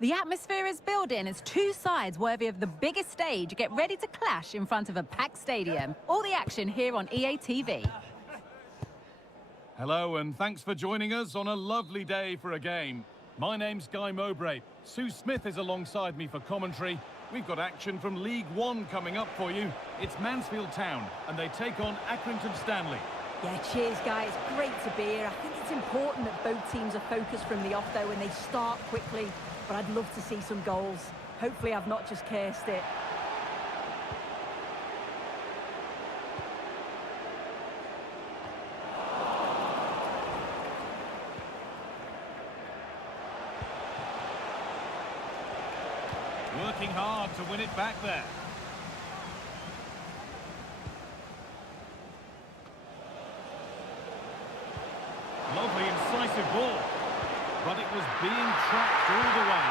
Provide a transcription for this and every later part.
The atmosphere is building as two sides worthy of the biggest stage get ready to clash in front of a packed stadium. All the action here on EA TV. Hello and thanks for joining us on a lovely day for a game. My name's Guy Mowbray. Sue Smith is alongside me for commentary. We've got action from League One coming up for you. It's Mansfield Town and they take on Accrington Stanley. Yeah, cheers guys, great to be here. I think it's important that both teams are focused from the off though and they start quickly. But I'd love to see some goals. Hopefully I've not just cursed it. Working hard to win it back there. Lovely incisive ball. But it was being tracked all the way.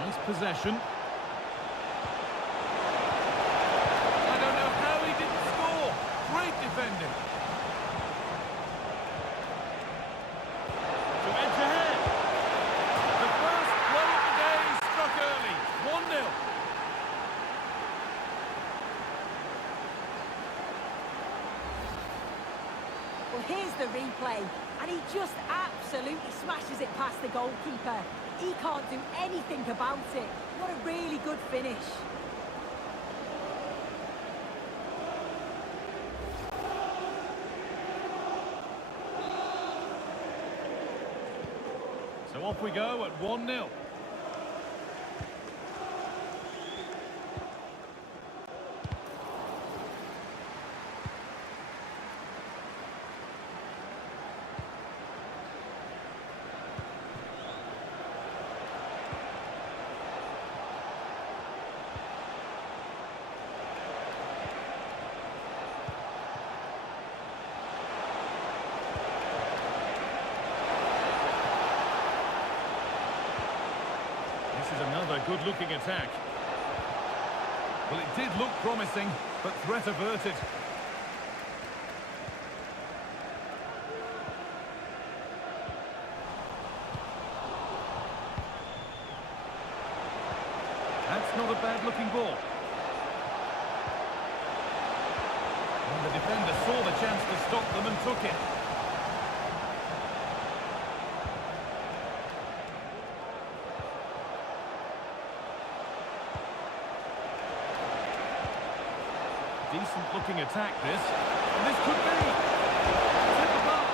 Nice possession. Defending. To edge ahead. The first blow of the day struck early. 1-0. Well, here's the replay. And he just absolutely smashes it past the goalkeeper. He can't do anything about it. What a really good finish. So off we go at 1-0. This is another good-looking attack. Well, it did look promising, but threat averted. That's not a bad-looking ball. And the defender saw the chance to stop them and took it. Decent looking attack this, and this could be. It's hit the bar.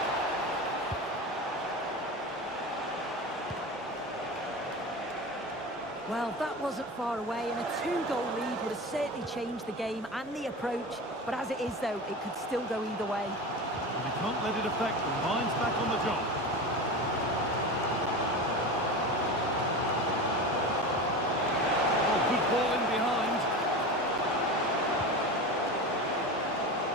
Well, that wasn't far away, and a 2-goal lead would have certainly changed the game and the approach. But as it is, though, it could still go either way. And they can't let it affect them. Mind's back on the job. Oh, good ball in behind.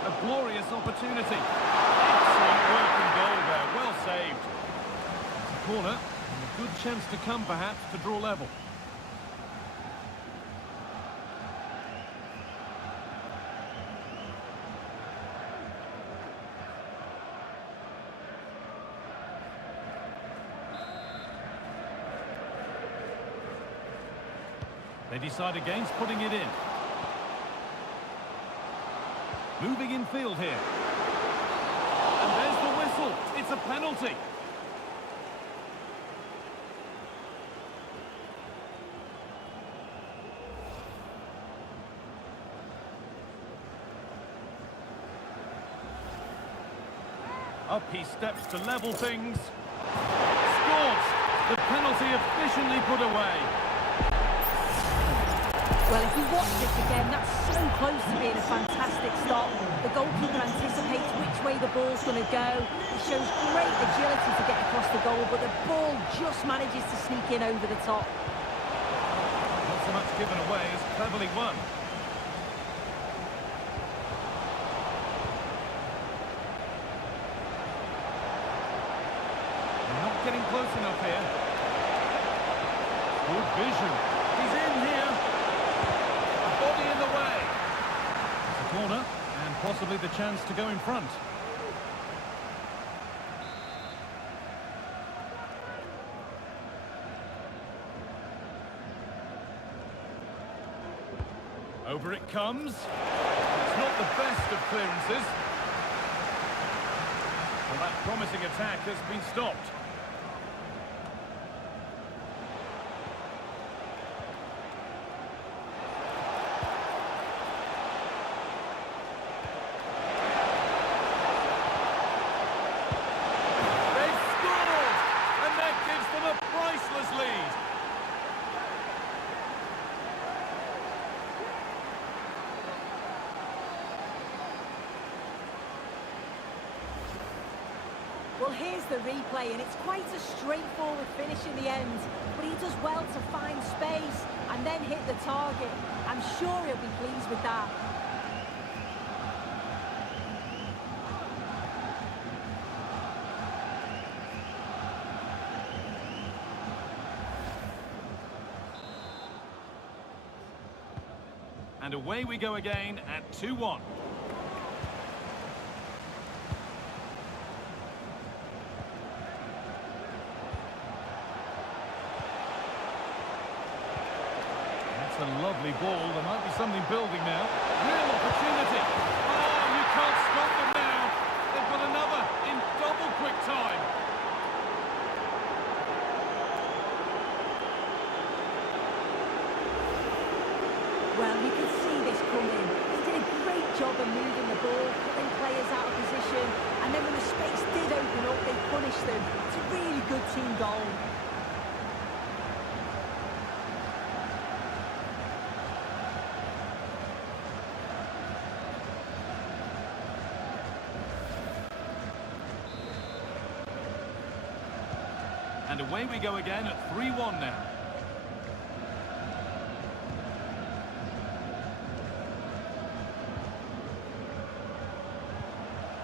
A glorious opportunity. Excellent work and goal there. Well saved. It's a corner and a good chance to come perhaps to draw level. They decide against putting it in. Moving in field here. And there's the whistle. It's a penalty. Up he steps to level things. Scores! The penalty efficiently put away. Well, if you watch this again, that's so close to being a fantastic stop. The goalkeeper anticipates which way the ball's going to go. He shows great agility to get across the goal, but the ball just manages to sneak in over the top. Not so much given away as cleverly won. getting close enough here. Good vision. He's in here. A body in the way. It's a corner, and possibly the chance to go in front. Over it comes. It's not the best of clearances. Well, that promising attack has been stopped. They've scored! And that gives them a priceless lead. Well, here's the replay, and it's quite a straightforward finish in the end. But he does well to find space and then hit the target. I'm sure he'll be pleased with that. And away we go again at 2-1. That's a lovely ball. There might be something building now. Real opportunity. Oh, you can't stop them now. They've got another in double quick time. Well, you can see this coming. He did a great job of moving the ball, putting players out of position, and then when the space did open up, they punished them. It's a really good team goal. And away we go again at 3-1 now.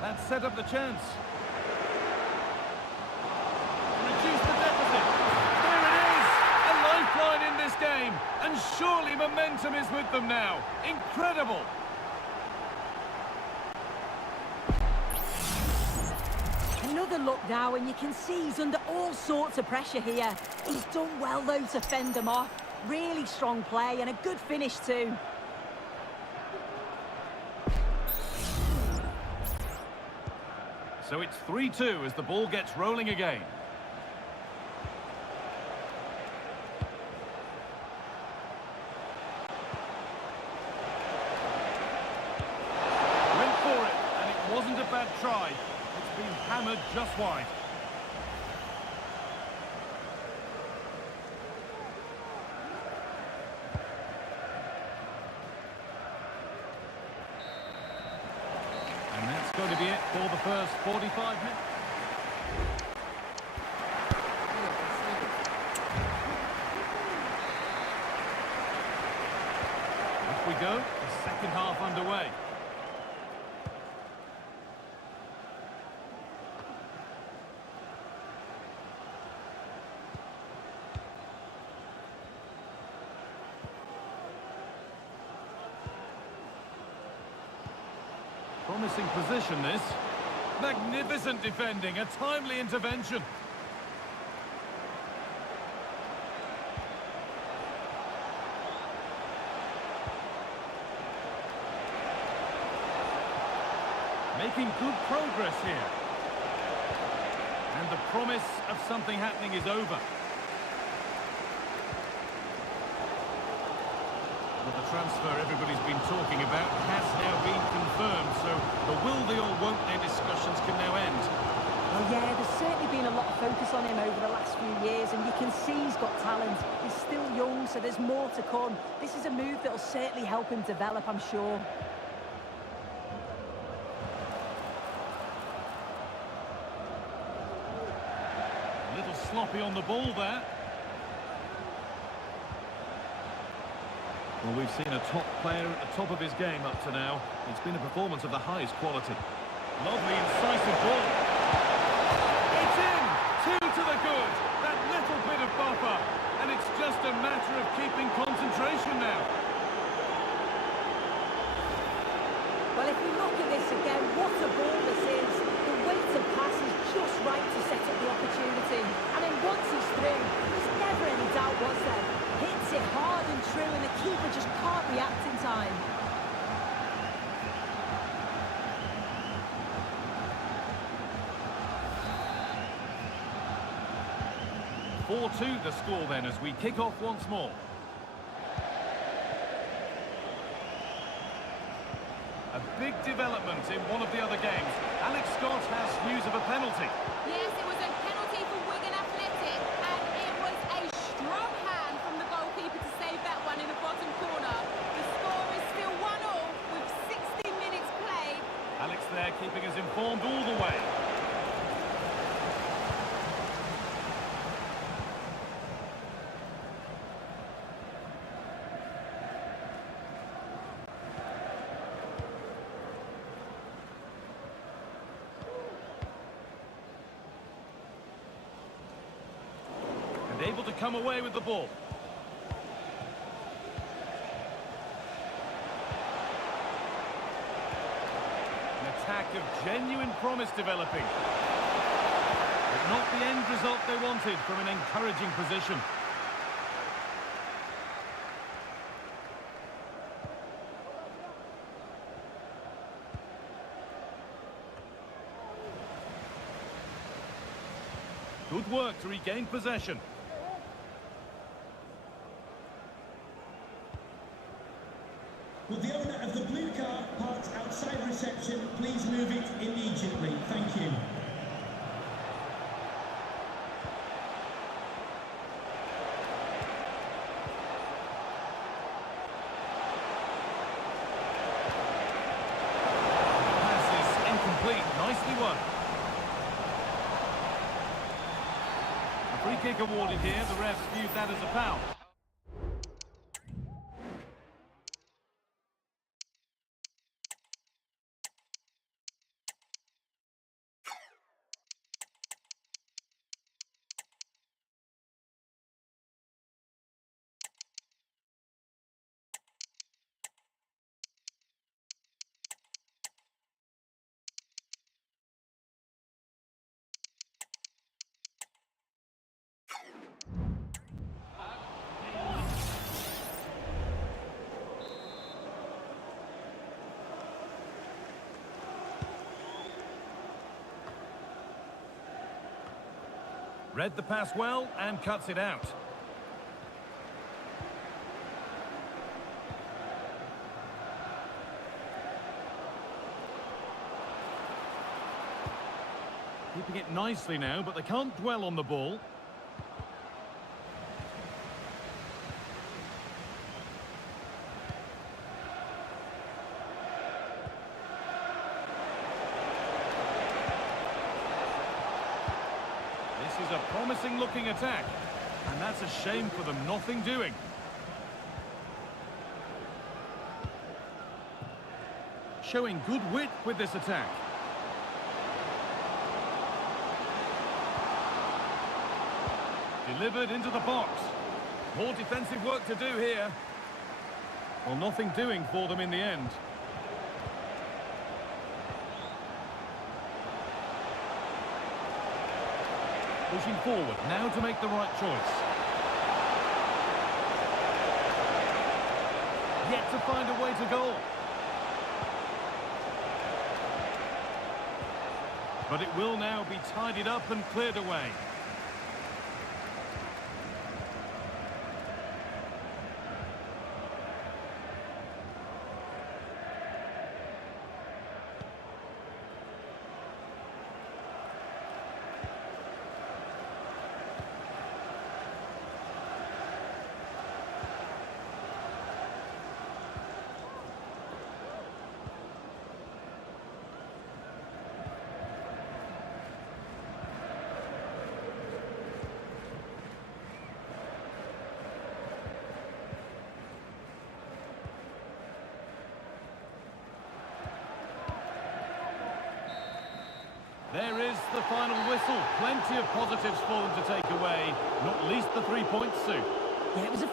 That's set up the chance. Reduce the deficit. There it is! A lifeline in this game. And surely momentum is with them now. Incredible! Another look now, and you can see he's under all sorts of pressure here. He's done well, though, to fend them off. Really strong play and a good finish, too. So it's 3-2 as the ball gets rolling again. Went for it, and it wasn't a bad try. It's been hammered just wide. And that's going to be it for the first 45 minutes. Off we go, the second half underway. Promising position, this. Magnificent defending, a timely intervention. Making good progress here. And the promise of something happening is over. Well, the transfer everybody's been talking about has now been confirmed, so the will they or won't they discussions can now end. Well, yeah, there's certainly been a lot of focus on him over the last few years, and you can see he's got talent. He's still young, so there's more to come. This is a move that'll certainly help him develop, I'm sure. A little sloppy on the ball there. Well, we've seen a top player at the top of his game up to now. It's been a performance of the highest quality. Lovely, incisive ball. It's in! 2 to the good. 4-2 the score then as we kick off once more. A big development in one of the other games. Alex Scott has news of a penalty. Yes, it was a penalty for Wigan Athletic, and it was a strong hand from the goalkeeper to save that one in the bottom corner. The score is still 1-1 with 60 minutes played. Alex there keeping us informed all the way. Able to come away with the ball. An attack of genuine promise developing. But not the end result they wanted from an encouraging position. Good work to regain possession. Will the owner of the blue car parked outside reception please move it immediately? Thank you. Pass is incomplete. Nicely won. A free kick awarded here. The refs viewed that as a foul. Read the pass well and cuts it out. Keeping it nicely now, but they can't dwell on the ball. This is a promising looking attack, and that's a shame for them, nothing doing. Showing good wit with this attack. Delivered into the box. More defensive work to do here. Well, nothing doing for them in the end. Pushing forward, now to make the right choice. Yet to find a way to goal. But it will now be tidied up and cleared away. There is the final whistle. Plenty of positives for them to take away, not least the 3 points, Sue. Yeah, it was a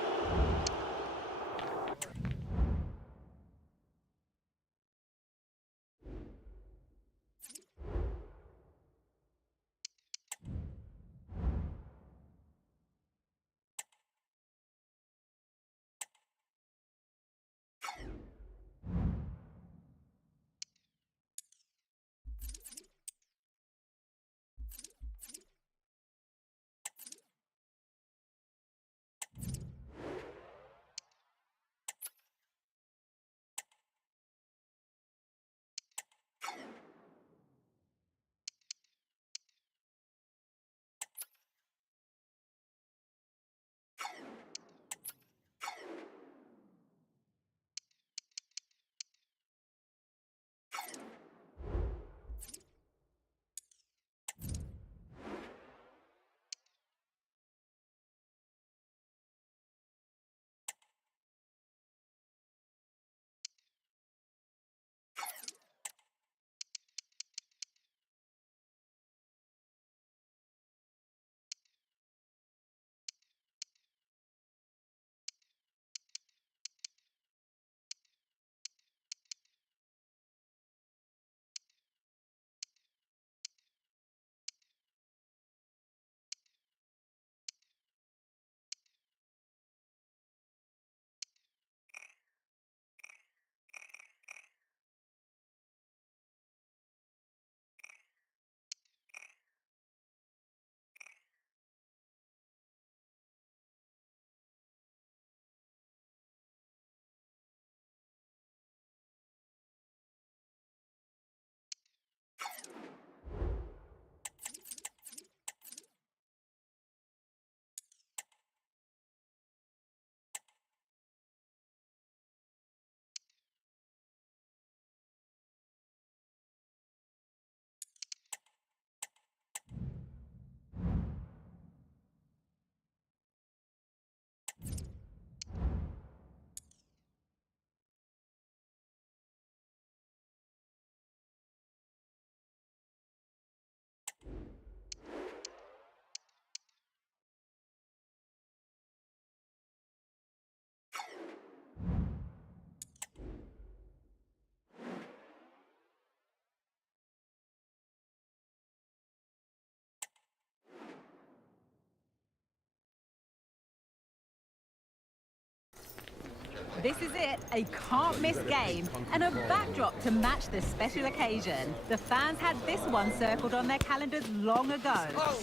This is it, a can't-miss game, and a backdrop to match the special occasion. The fans had this one circled on their calendars long ago,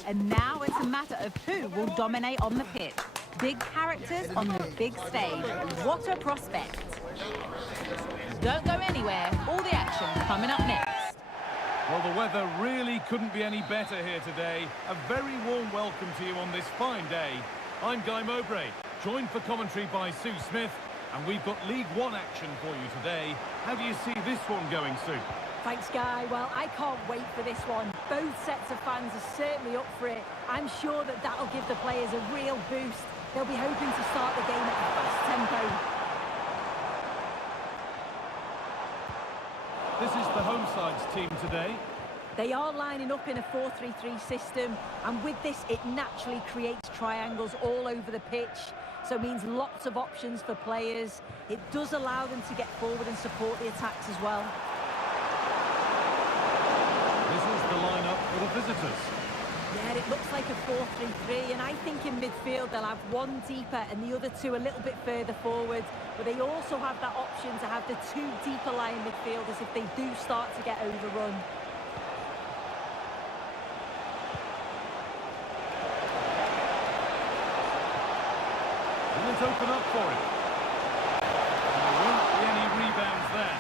and now it's a matter of who will dominate on the pitch. Big characters on the big stage. What a prospect. Don't go anywhere, all the action coming up next. Well, the weather really couldn't be any better here today. A very warm welcome to you on this fine day. I'm Guy Mowbray, joined for commentary by Sue Smith, and we've got League One action for you today. How do you see this one going, Sue? Thanks, Guy. Well, I can't wait for this one. Both sets of fans are certainly up for it. I'm sure that that'll give the players a real boost. They'll be hoping to start the game at a fast tempo. This is the home side's team today. They are lining up in a 4-3-3 system, and with this, it naturally creates triangles all over the pitch, so it means lots of options for players. It does allow them to get forward and support the attacks as well. This is the lineup for the visitors. Yeah, it looks like a 4-3-3, and I think in midfield they'll have one deeper and the other two a little bit further forward, but they also have that option to have the two deeper lying midfielders if they do start to get overrun. Will it open up for him? And there won't be any rebounds there.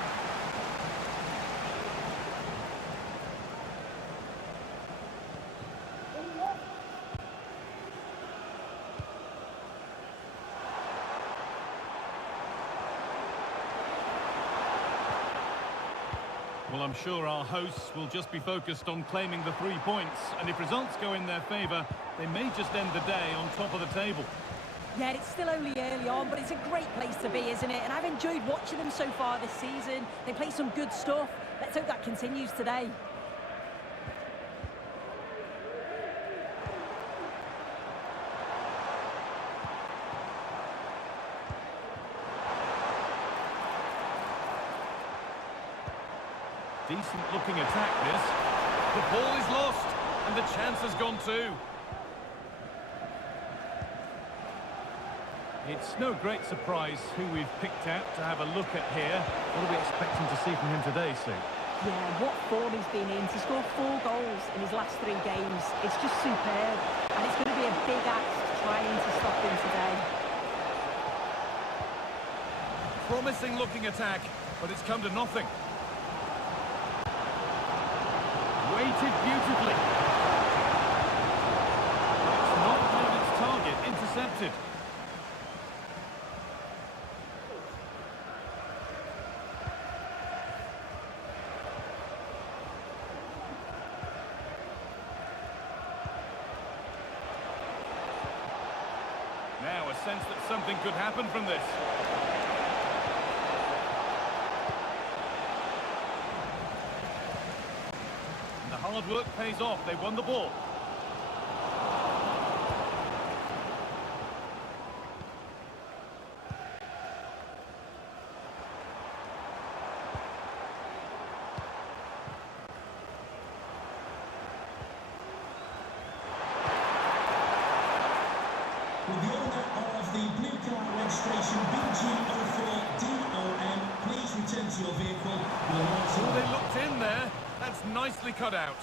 Well, I'm sure our hosts will just be focused on claiming the 3 points, and if results go in their favour, they may just end the day on top of the table. Yeah, it's still only early on, but it's a great place to be, isn't it? And I've enjoyed watching them so far this season. They play some good stuff. Let's hope that continues today. Decent looking attack, this. The ball is lost, and the chance has gone too. It's no great surprise who we've picked out to have a look at here. What are we expecting to see from him today, Sue? Yeah, what form he's been in. To score 4 goals in his last 3 games, it's just superb. And it's going to be a big ask trying to stop him today. Promising looking attack, but it's come to nothing. Weighted beautifully. It's not found its target, intercepted. Now a sense that something could happen from this. And the hard work pays off. They won the ball. With the owner of the blue car registration BG04DOM, please return to your vehicle. Oh, they looked in there. That's nicely cut out.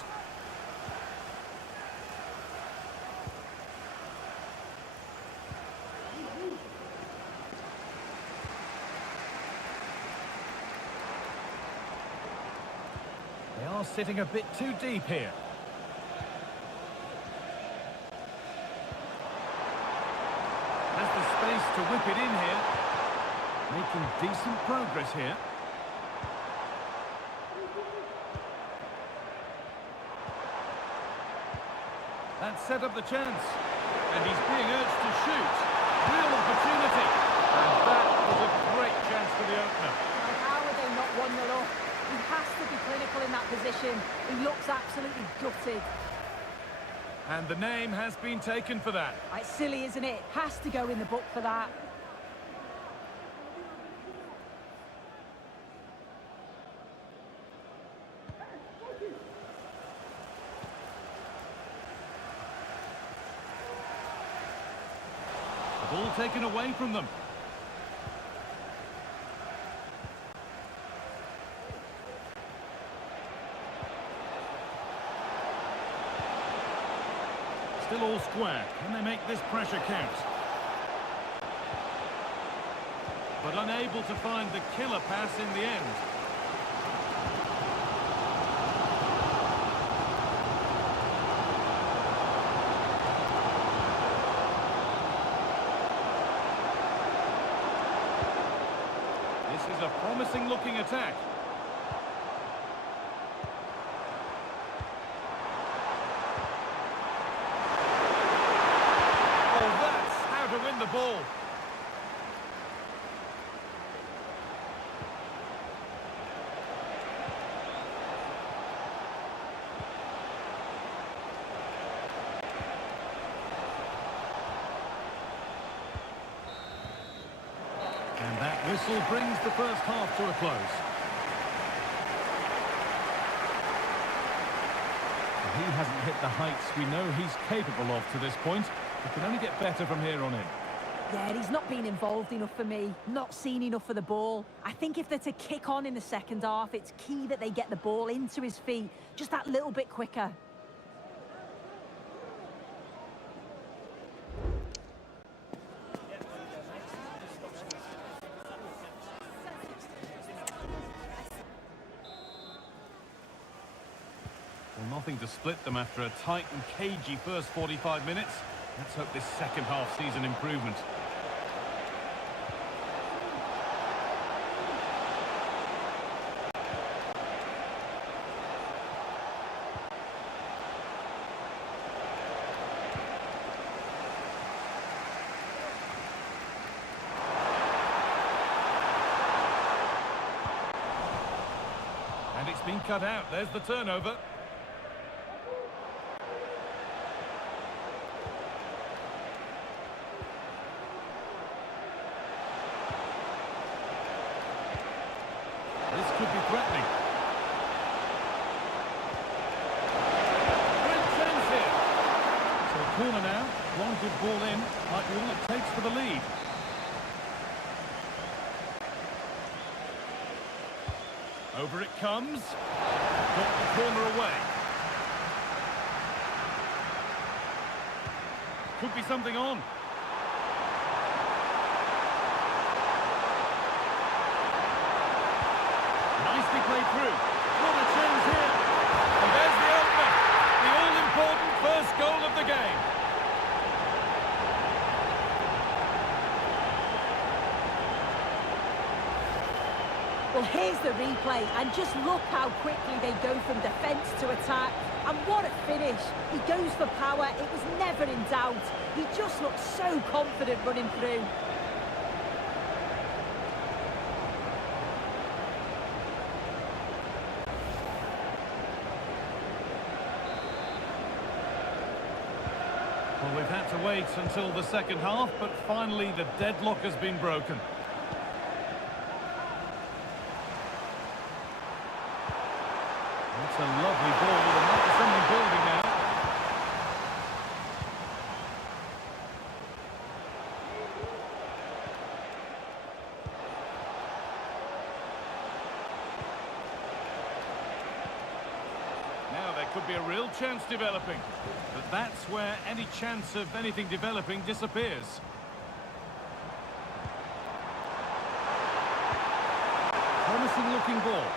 They are sitting a bit too deep here. Has the space to whip it in here. Making decent progress here. That set up the chance. And he's being urged to shoot. Real opportunity. And that was a great chance for the opener. Now, how are they not 1-0 up? He has to be clinical in that position. He looks absolutely gutted. And the name has been taken for that. It's silly, isn't it? Has to go in the book for that. The ball taken away from them. Still all square. Can they make this pressure count? But unable to find the killer pass in the end. This is a promising looking attack. Oh, that's how to win the ball. And that whistle brings the first half to a close. He hasn't hit the heights we know he's capable of to this point. He can only get better from here on in. Yeah, he's not been involved enough for me, not seen enough for the ball. I think if they're to kick on in the second half, it's key that they get the ball into his feet just that little bit quicker. Well, nothing to split them after a tight and cagey first 45 minutes. Let's hope this second half sees an improvement. And it's been cut out. There's the turnover. This could be threatening. Great chance here. So a corner now. One good ball in. Might be all it takes for the lead. Over it comes. Got the corner away. Could be something on. Nicely played through. What a chance here. And there's the opener. The all-important first goal of the game. Well, here's the replay, and just look how quickly they go from defence to attack. And what a finish. He goes for power. It was never in doubt. He just looked so confident running through. Well, we've had to wait until the second half, but finally the deadlock has been broken. That's a lovely ball. There might be something building now. Now there could be a real chance developing. But that's where any chance of anything developing disappears. Promising looking ball.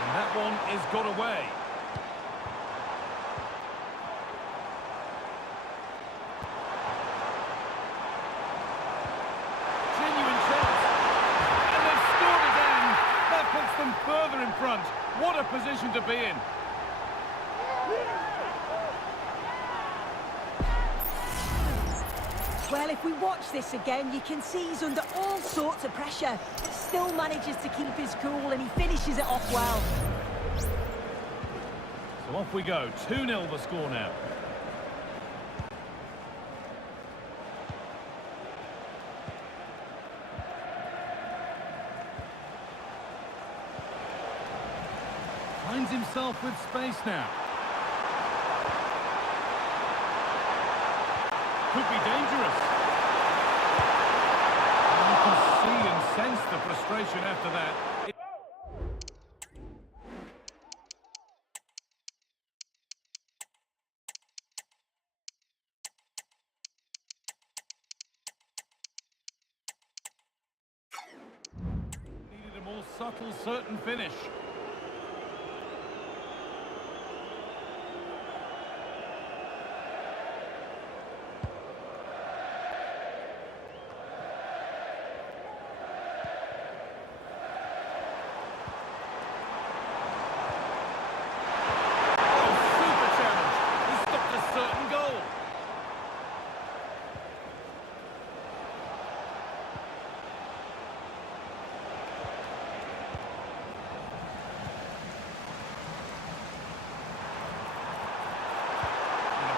And that one is got away. Genuine chance. And they've scored again. That puts them further in front. What a position to be in. Well, if we watch this again, you can see he's under all sorts of pressure. Still manages to keep his cool, and he finishes it off well. So off we go. 2-0 the score now. Finds himself with space now. Could be dangerous. And you can see and sense the frustration after that. little certain finish.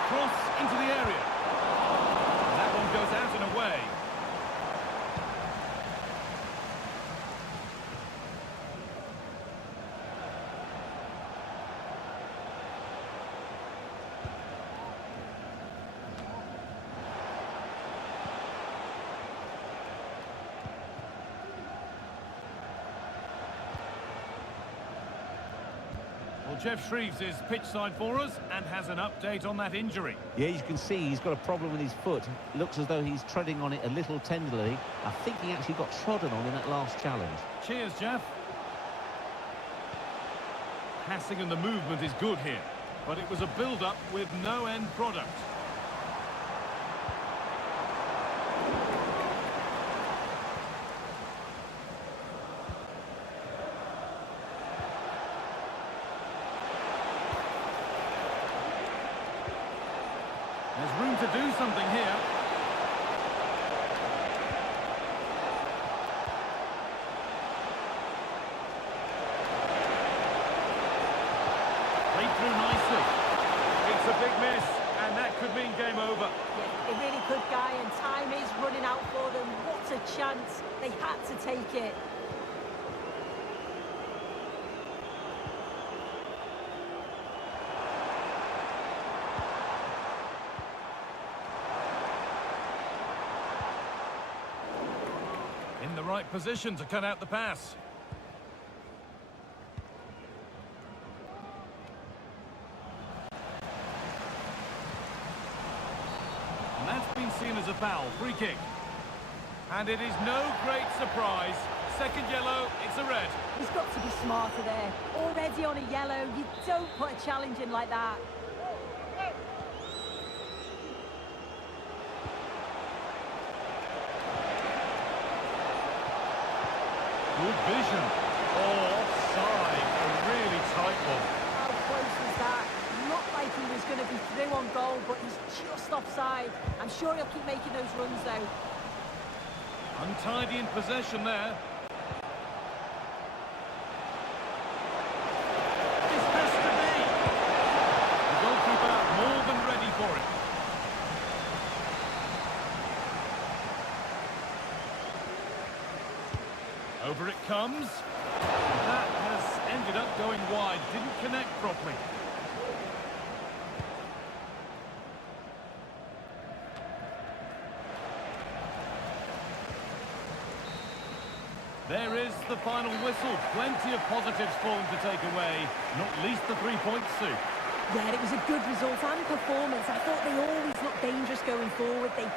Cross into the area. And that one goes out and away. Well, Jeff Shreves is pitch side for us and has an update on that injury. Yeah, you can see he's got a problem with his foot. It looks as though he's treading on it a little tenderly. I think he actually got trodden on in that last challenge. Cheers, Jeff. Passing and the movement is good here, but it was a build-up with no end product. There's room to do something here. Played through nicely. It's a big miss, and that could mean game over. Yeah, a really good guy, and time is running out for them. What a chance. They had to take it. In the right position to cut out the pass. And that's been seen as a foul. Free kick. And it is no great surprise. Second yellow, it's a red. He's got to be smarter there. Already on a yellow, you don't put a challenge in like that. Good vision. Oh, offside. A really tight one. How close was that? Looked like he was going to be through on goal, but he's just offside. I'm sure he'll keep making those runs, though. Untidy in possession there. This has to be. The goalkeeper more than ready for it. Over it comes. That has ended up going wide. Didn't connect properly. There is the final whistle. Plenty of positives for them to take away. Not least the 3 points, Sue. Yeah, it was a good result and performance. I thought they always looked dangerous going forward. They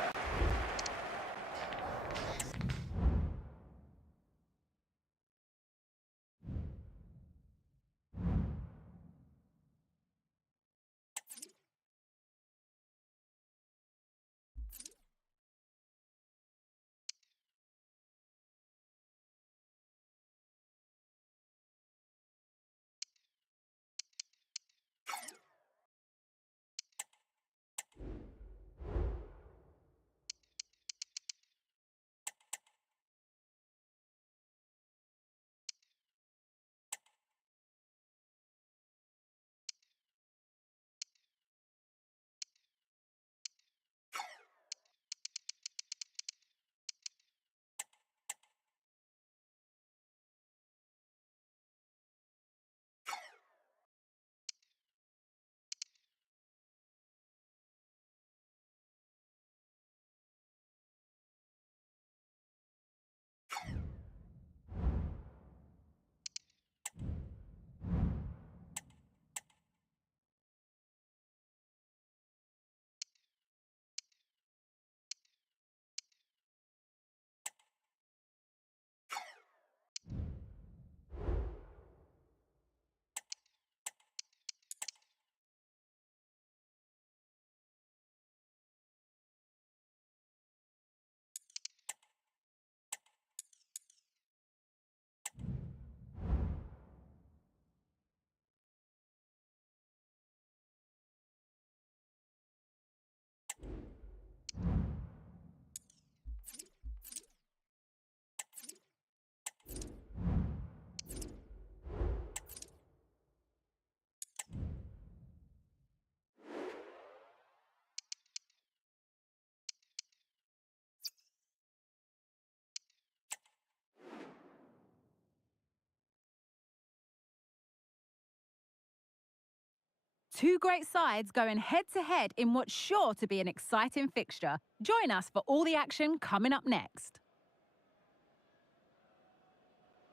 Two great sides going head-to-head in what's sure to be an exciting fixture. Join us for all the action coming up next.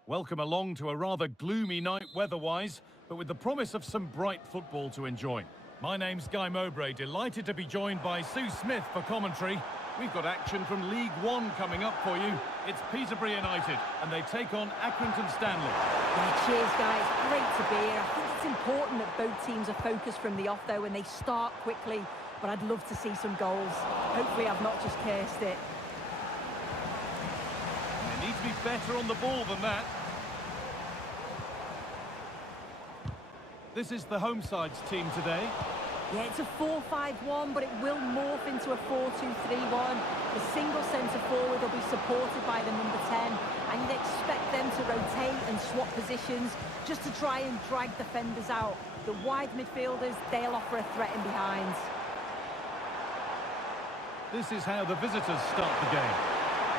Welcome along to a rather gloomy night weather-wise, but with the promise of some bright football to enjoy. My name's Guy Mowbray, delighted to be joined by Sue Smith for commentary. We've got action from League One coming up for you. It's Peterborough United, and they take on Accrington Stanley. Yeah, cheers, guys. Great to be here. I think it's important that both teams are focused from the off, though, and they start quickly. But I'd love to see some goals. Hopefully I've not just cursed it. They need to be better on the ball than that. This is the home side's team today. Yeah, it's a 4-5-1, but it will morph into a 4-2-3-1. The single centre forward will be supported by the number 10, and you'd expect them to rotate and swap positions just to try and drag defenders out. The wide midfielders, they'll offer a threat in behind. This is how the visitors start the game.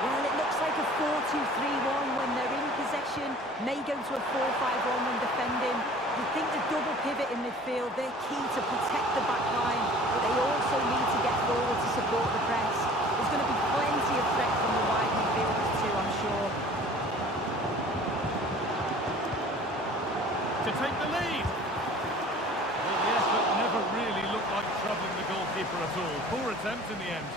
Well, it looks like a 4-2-3-1 when they're in possession, may go to a 4-5-1 when defending. You think the double pivot in midfield, they're key to protect the back line, but they also need to get forward to support the press. There's going to be plenty of threat from the wide midfielders too, I'm sure. To take the lead. Well, the effort never really looked like troubling the goalkeeper at all. Poor attempt in the end.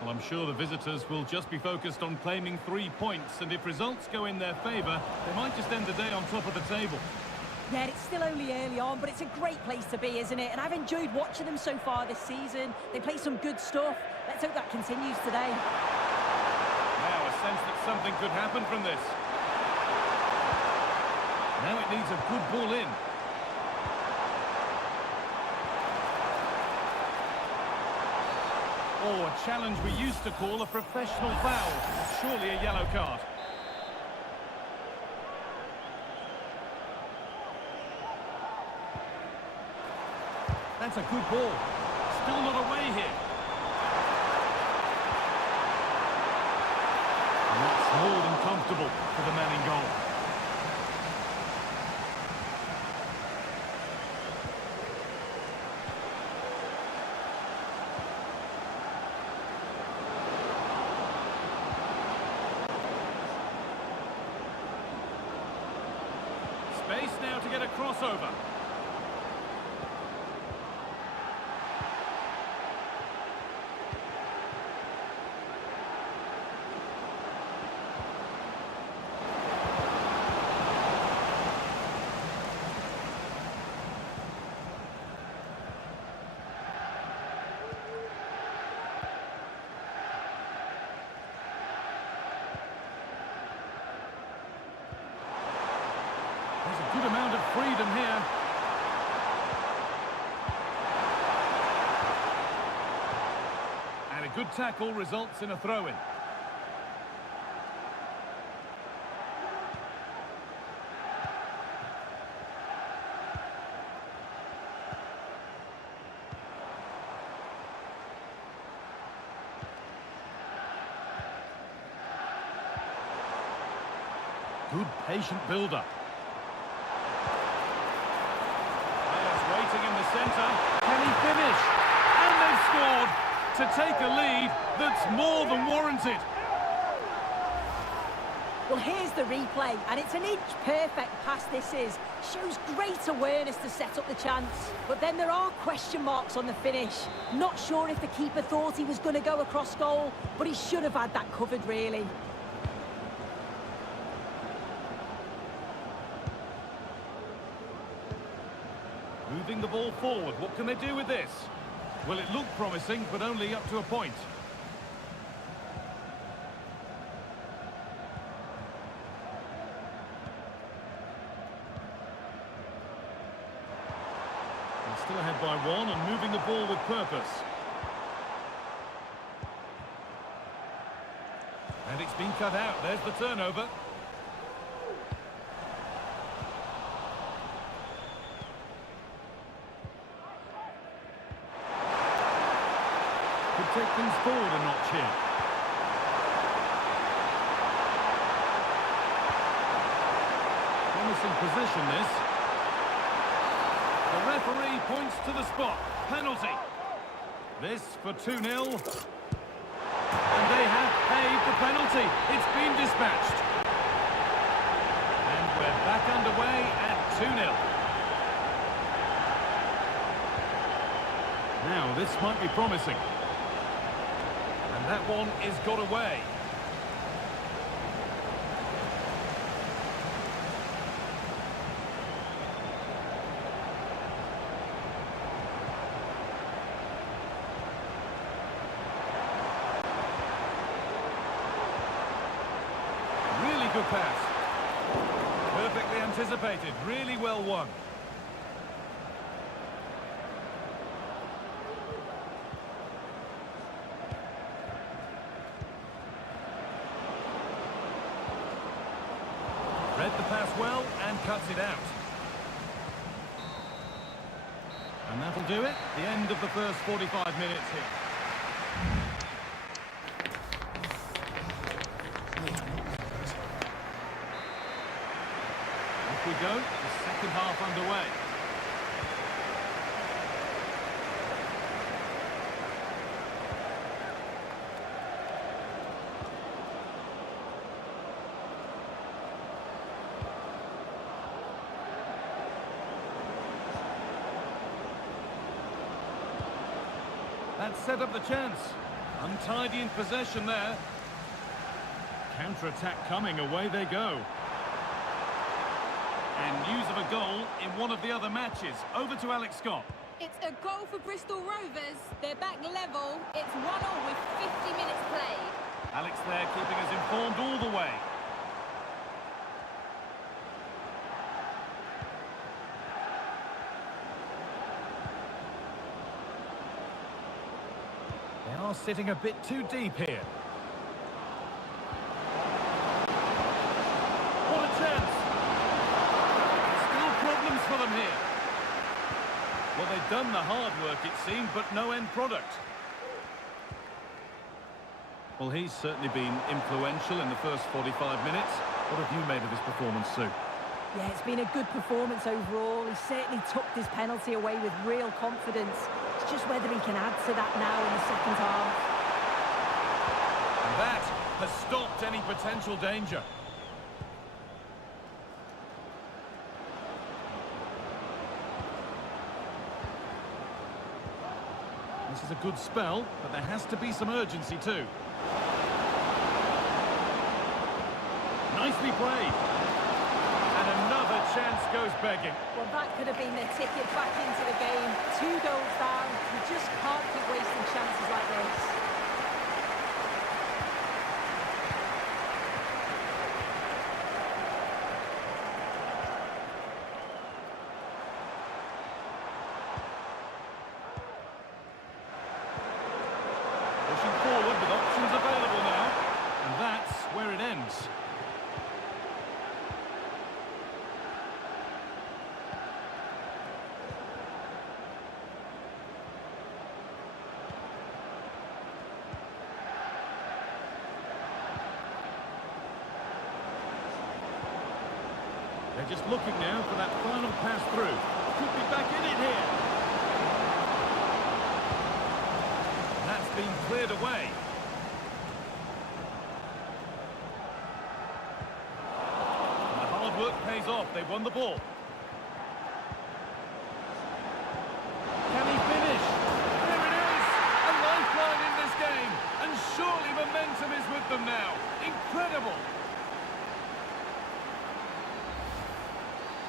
Well, I'm sure the visitors will just be focused on claiming 3 points, and if results go in their favour, they might just end the day on top of the table. Yeah, it's still only early on, but it's a great place to be, isn't it? And I've enjoyed watching them so far this season. They play some good stuff. Let's hope that continues today. Now a sense that something could happen from this. Now it needs a good ball in. Oh, a challenge we used to call a professional foul. Surely a yellow card. That's a good ball. Still not away here. And that's more than comfortable for the man in goal. Space now to get a crossover. There's a good amount of freedom here. And a good tackle results in a throw-in. Good patient build-up. Waiting in the centre. Can he finish? And they've scored to take a lead that's more than warranted. Well, here's the replay, and it's an inch-perfect pass this is. Shows great awareness to set up the chance. But then there are question marks on the finish. Not sure if the keeper thought he was going to go across goal, but he should have had that covered, really. Moving the ball forward, what can they do with this? Well, it looked promising, but only up to a point. They're still ahead by one and moving the ball with purpose. And it's been cut out, there's the turnover. Could take things forward a notch here. promising position, this. The referee points to the spot. Penalty. This for 2-0. And they have paid the penalty. It's been dispatched. And we're back underway at 2-0. Now, this might be promising. And that one is got away. Really good pass. Perfectly anticipated. Really well won. Read the pass well and cuts it out. And that'll do it. The end of the first 45 minutes here. Off we go. The second half underway. That set up the chance. Untidy in possession there. Counter-attack coming, away they go. And news of a goal in one of the other matches. Over to Alex Scott. It's a goal for Bristol Rovers. They're back level. It's 1-1 with 50 minutes played. Alex there keeping us informed all the way. They are sitting a bit too deep here. What a chance! Still problems for them here. Well, they've done the hard work, it seemed, but no end product. Well, he's certainly been influential in the first 45 minutes. What have you made of his performance, Sue? Yeah, it's been a good performance overall. He certainly took his penalty away with real confidence. It's just whether he can add to that now in the second half. And that has stopped any potential danger. This is a good spell, but there has to be some urgency too. Nicely played. And another chance goes begging. Well, that could have been their ticket back into the game. 2 goals down. You just can't keep wasting chances like this. Pushing forward with options available now. And that's where it ends. They're just looking now for that final pass through. Could be back in it here. And that's been cleared away. And the hard work pays off. They won the ball. Can he finish? There it is! A lifeline in this game. And surely momentum is with them now. Incredible!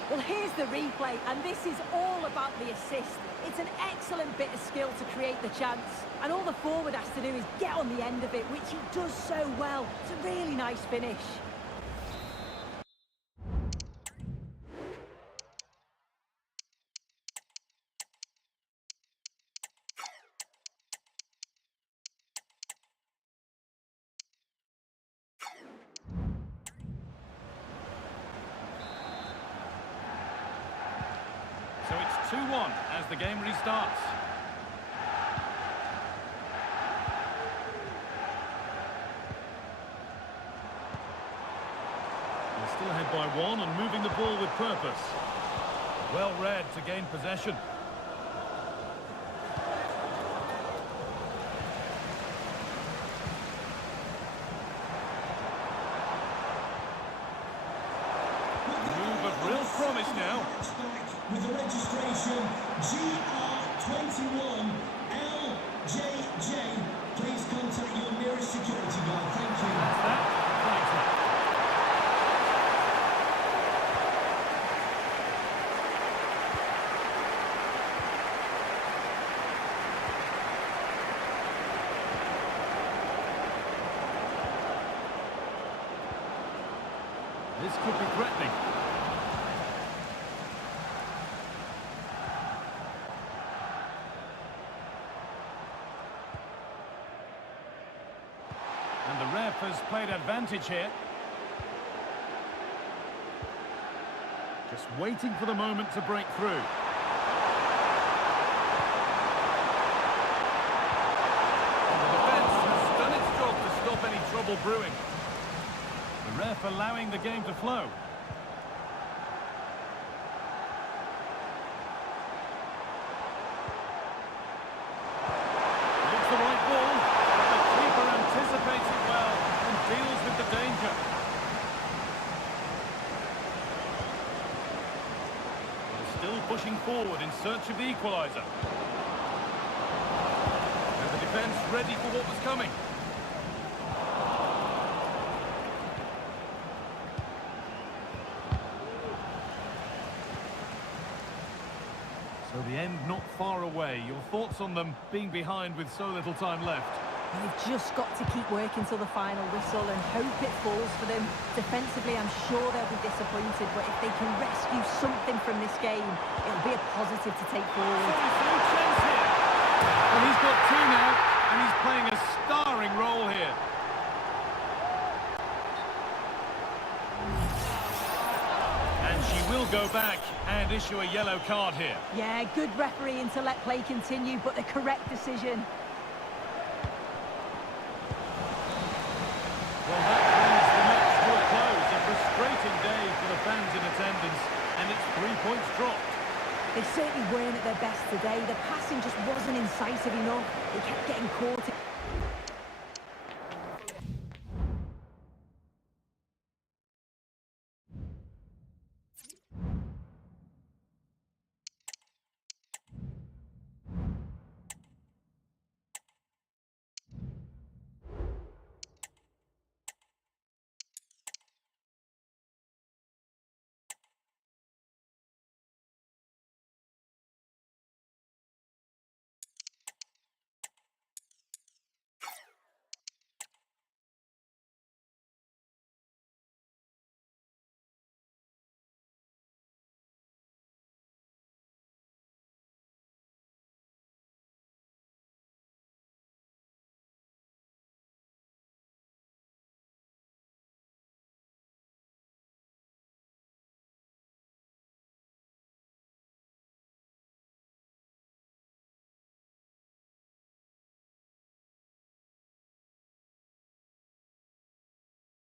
Well, here's the replay, and this is all about the assist. It's an excellent bit of skill to create the chance, and all the forward has to do is get on the end of it, which he does so well. It's a really nice finish. So it's 2-1 as the game restarts. They're still ahead by one and moving the ball with purpose. Well read to gain possession. Move of real promise now. With the registration GR21LJJ, please contact your nearest security guard. Thank you. That's that. Thanks. This could be threatening. And the ref has played advantage here. Just waiting for the moment to break through. And the defence has done its job to stop any trouble brewing. The ref allowing the game to flow. Looks the right ball, but the keeper anticipates it well and deals with the danger. They're still pushing forward in search of the equaliser. And the defence ready for what was coming. So the end not far away. Your thoughts on them being behind with so little time left? And they've just got to keep working till the final whistle and hope it falls for them. Defensively, I'm sure they'll be disappointed, but if they can rescue something from this game, it'll be a positive to take forward. Chance here. Well, he's got two now, and he's playing a starring role here. And she will go back and issue a yellow card here. Yeah, good refereeing to let play continue, but the correct decision.